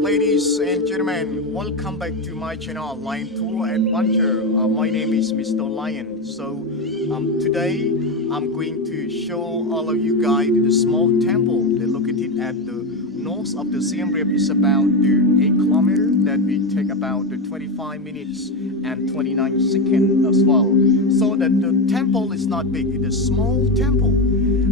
Ladies and gentlemen, welcome back to my channel Lion Tour Adventure. My name is Mr. Lion. Today I'm going to show all of you guys the small temple that located at the north of the Siem Reap. Is about the 8 kilometers that we take about the 25 minutes and 29 seconds as well. So that the temple is not big, it's a small temple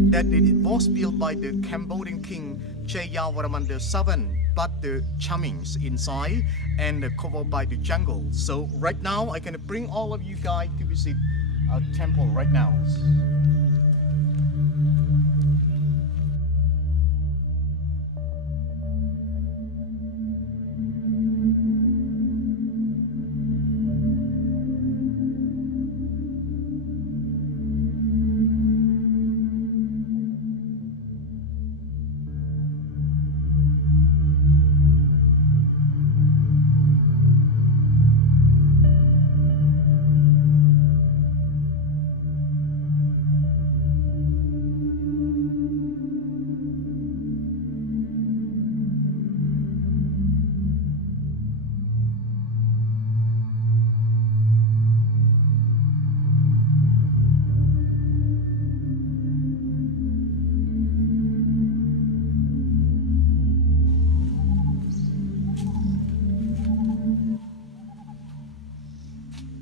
that it was built by the Cambodian King Jayavarman VII, but the charmings inside and covered by the jungle. So right now I can bring all of you guys to visit a temple right now.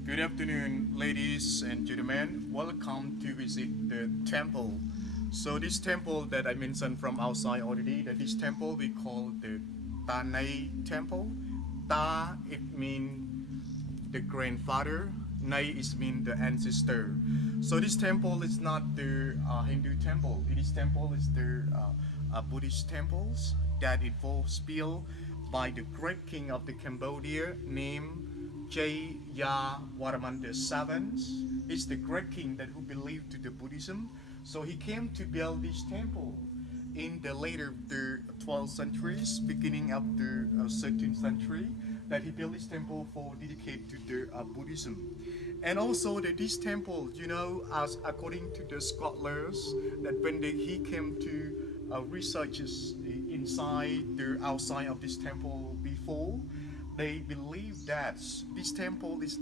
Good afternoon, ladies and gentlemen. Welcome to visit the temple. So this temple that I mentioned from outside already, that this temple we call the Ta Nei temple. Ta, it means the grandfather. Nei is mean the ancestor. So this temple is not the Hindu temple. This temple is the Buddhist temples that it was built by the great king of the Cambodia named Jayavarman VII. Is the great king that who believed to the Buddhism. So he came to build this temple in the later the 12th centuries, beginning of the 13th century, that he built this temple for dedicate to the Buddhism. And also that this temple, you know, as according to the scholars, that when he came to researches inside the outside of this temple before, they believe that this temple is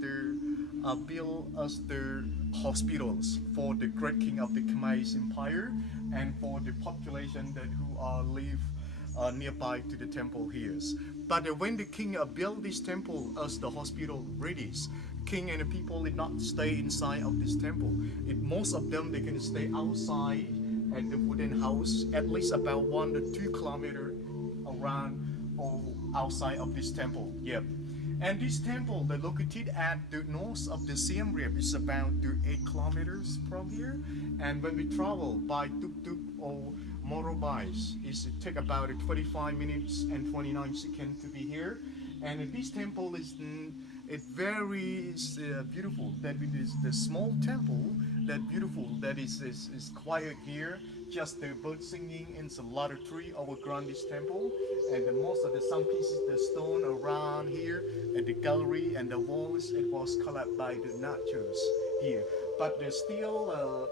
built as the hospitals for the great king of the Khmer Empire and for the population that who live nearby to the temple here. But when the king built this temple as the hospital ready, king and the people did not stay inside of this temple. Most of them they can stay outside at the wooden house, at least about 1 to 2 kilometers around or outside of this temple. Yep. And this temple that located at the north of the Siem Reap is about 8 kilometers from here. And when we travel by tuk-tuk or motorbikes, it take about 25 minutes and 29 seconds to be here. And this temple is it's very beautiful. That it is the small temple that beautiful that is quiet here. Just the bird singing and some lot of tree overground this temple, and most of the some pieces the stone around here at the gallery and the walls it was colored by the natures here, but there's still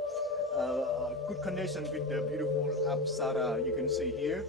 good condition with the beautiful apsara you can see here.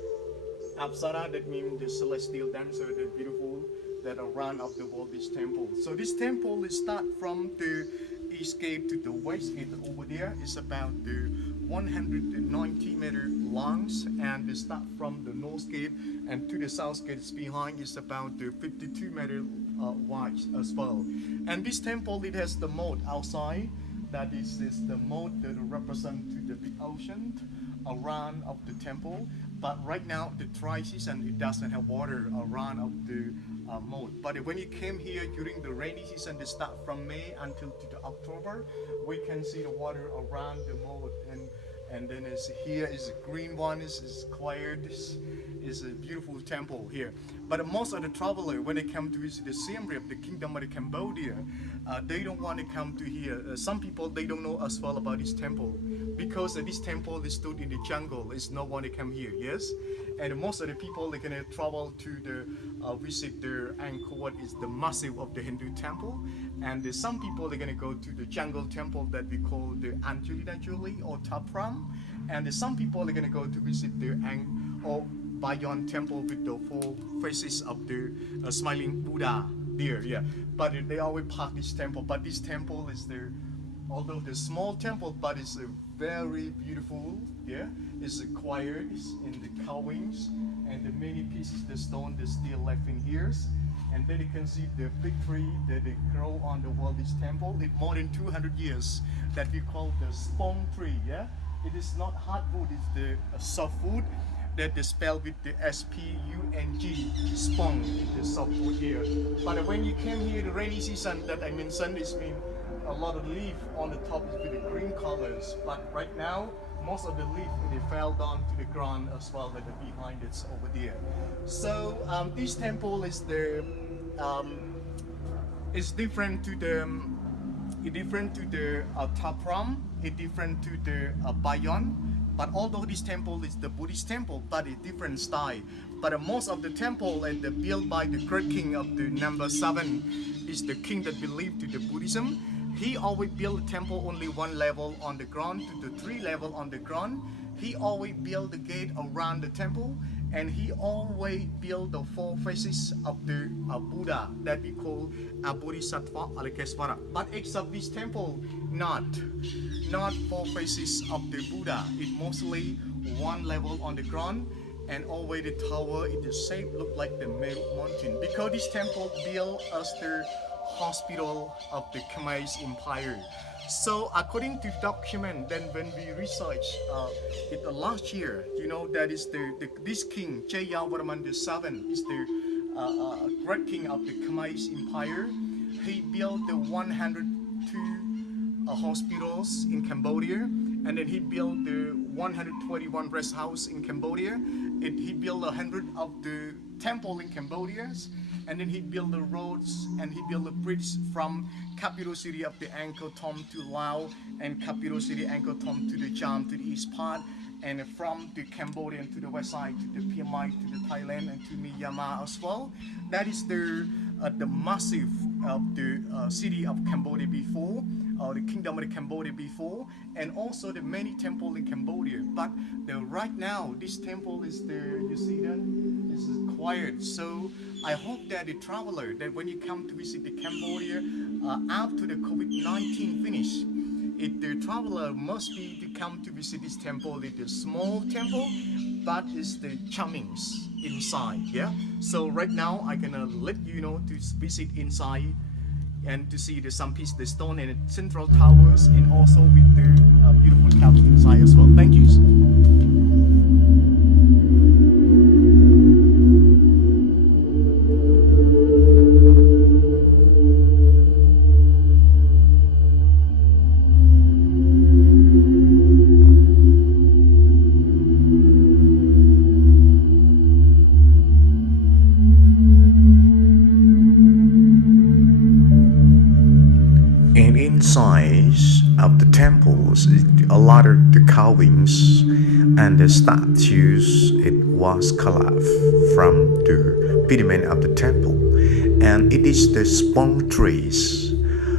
Apsara, that means the celestial dancer, the beautiful that around of the world this temple. So this temple is start from the east gate to the west gate over there. It's about the 190-meter long, and they start from the north gate and to the south gate behind is about the 52-meter wide as well. And this temple it has the moat outside. That is the moat that represent to the big ocean around of the temple. But right now the dry season it doesn't have water around of the moat. But when you came here during the rainy season, they start from May until to the October, we can see the water around the moat. And then here is a green one, is quiet, is a beautiful temple here. But most of the traveler, when they come to visit the Siem Reap, the kingdom of Cambodia, they don't want to come to here. Some people, they don't know as well about this temple, because this temple is stood in the jungle. There's no one to come here, yes? And most of the people, they're gonna travel to the visit the Angkor, is the massive of the Hindu temple. And some people, they're gonna go to the jungle temple that we call the Anjuli or Tapram. And some people are gonna go to visit the Bayon temple with the 4 faces of the smiling Buddha there. Yeah, but they always park this temple. But this temple is the, although the small temple, but it's a very beautiful. Yeah, it's acquired in the carvings and the many pieces the stone that's still left in here. And then you can see the big tree that they grow on the wall. This temple, it's more than 200 years that we call the spong tree. Yeah, it is not hardwood; it's the softwood that is spelled with the S-P-U-N-G, spong, in the softwood here. But when you came here, the rainy season that I mentioned, is mean a lot of leaf on the top is with the green colors. But right now, most of the leaf they fell down to the ground as well, like the behind it's over there. So this temple is the it's different to the Ta Som, it's different to the Bayon. But although this temple is the Buddhist temple, but a different style. But most of the temple and the built by the great king of the number 7 is the king that believed to the Buddhism. He always built the temple only one level on the ground to the 3 level on the ground. He always built the gate around the temple, and he always built the 4 faces of the Buddha that we call Bodhisattva Alakesvara. But except this temple, not 4 faces of the Buddha. It mostly 1 level on the ground, and always the tower in the shape look like the mountain. Because this temple built as the hospital of the Khmer Empire. So according to document, then when we research it last year, you know, that is this King Jayavarman VII is the great king of the Khmer Empire. He built the 102 hospitals in Cambodia, and then he built the 121 rest house in Cambodia. He built 100 of the temple in Cambodia, and then he built the roads and he built the bridge from capital city of the Angkor Thom to Laos, and capital city Angkor Thom to the Cham to the east part, and from the Cambodian to the west side to the Piamai to the Thailand and to Myanmar as well. That is the massive of the city of Cambodia before, the kingdom of Cambodia before, and also the many temple in Cambodia. But right now this temple is there. You see that this is quiet. So I hope that the traveler that when you come to visit the Cambodia after the COVID-19 finish, the traveler must be to come to visit this temple. It's a small temple, but it's the charmings inside. Yeah. So right now I'm gonna let you know to visit inside and to see some piece the stone and the central towers, and also with the beautiful couch inside as well. Thank you. And inside of the temples, a lot of the carvings and the statues, it was carved from the pediment of the temple, and it is the spong trees.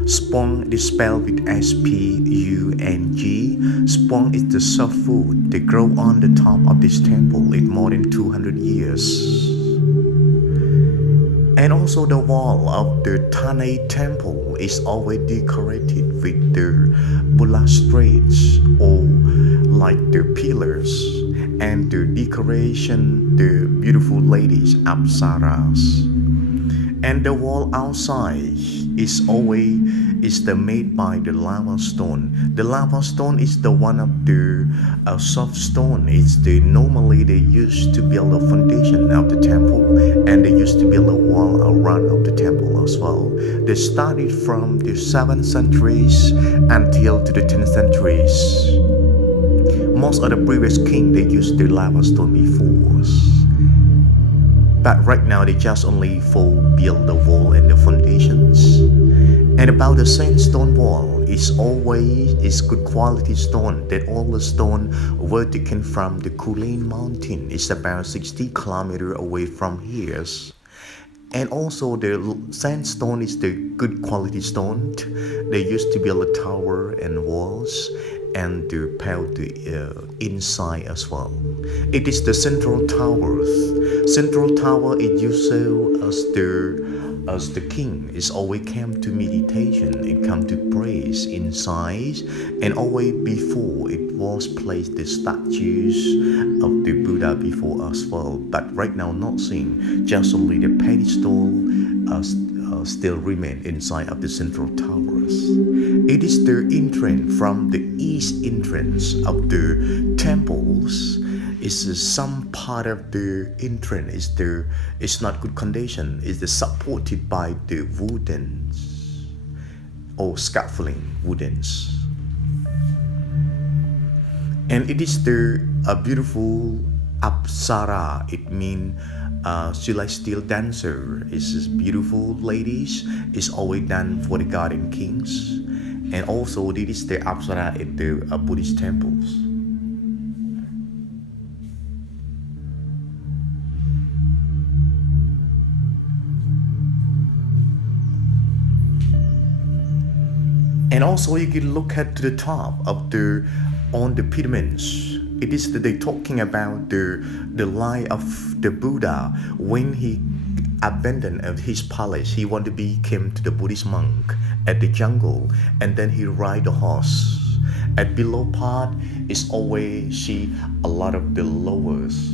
Spong is spelled with S-P-U-N-G. Spong is the softwood that grow on the top of this temple in more than 200 years. And also the wall of the Ta Nei temple is always decorated with the balustrades or like the pillars, and the decoration, the beautiful ladies, apsaras. And the wall outside is always made by the lava stone. The lava stone is the one of the soft stone. It's normally they used to build a foundation of the temple, and they used to build a wall around of the temple as well. They started from the 7th centuries until to the 10th centuries. Most of the previous king they used the lava stone before. But right now they just only build the wall and the foundations. And about the sandstone wall, it's always good quality stone. That all the stone were taken from the Kulin mountain. It's about 60 kilometers away from here. And also the sandstone is the good quality stone. They used to build a tower and walls. and the inside as well. It is the central tower. Central tower is used as the king is always came to meditation and come to praise inside, and always before it was placed the statues of the Buddha before as well. But right now not seen, just only the pedestal still remain inside of the central towers. It is the entrance from the east entrance of the temples. Is some part of the entrance is not good condition. Is supported by the woodens or scaffolding woodens, and it is the beautiful apsara. It means celestial dancer. Is beautiful ladies is always done for the garden kings, and also this is the apsara at the Buddhist temples. And also you can look at the top of on the pyramids. It is that they talking about the life of the Buddha when he abandoned his palace. He wanted to become to the Buddhist monk at the jungle, and then he ride the horse. At below part is always see a lot of the lowers,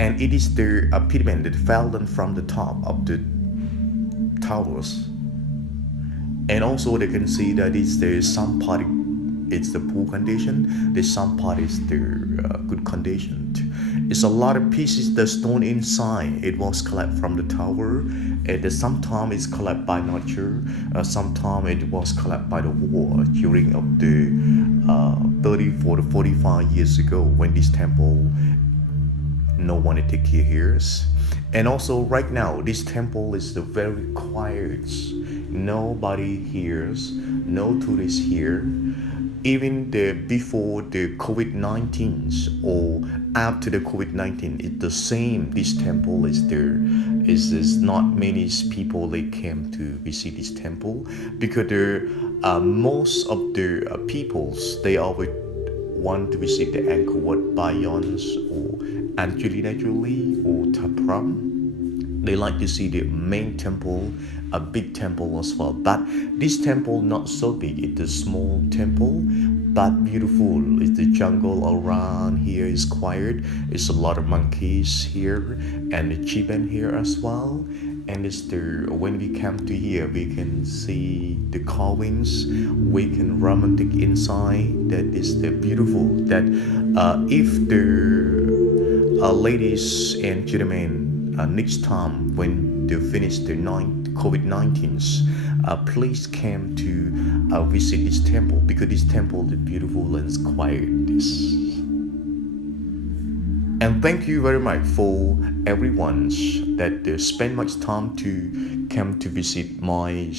and it is the pyramid that fell down from the top of the towers. And also they can see that there's some part it's the poor condition, there's some part is the good condition. It's a lot of pieces the stone inside. It was collected from the tower, and sometimes it's collected by nature, sometimes it was collected by the war during of the 30 40 45 years ago when this temple no one to take care here. And also right now this temple is the very quiet. Nobody hears, no tourists here. Even before the COVID-19 or after the COVID-19, it's the same. This temple is there. Is not many people they came to visit this temple because most of the peoples they always want to visit the Angkor Bayons or Angelina Jolie or Tapram. They like to see the main temple, a big temple as well. But this temple not so big. It's a small temple, but beautiful. It's the jungle around here is quiet. It's a lot of monkeys here and the chicken here as well. And it's when we come to here, we can see the carvings. We can romantic inside. That is the beautiful. That if the ladies and gentlemen. Next time when they finish the COVID-19, please come to visit this temple because this temple is beautiful and quiet. And thank you very much for everyone that spend much time to come to visit my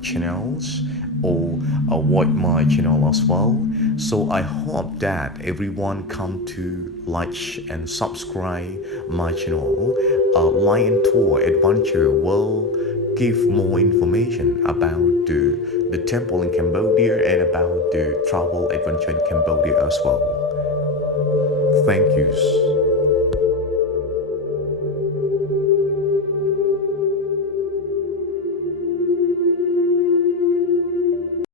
channels or watch my channel as well. So I hope that everyone come to like and subscribe my channel. Lion Tour Adventure will give more information about the temple in Cambodia and about the travel adventure in Cambodia as well. Thank you.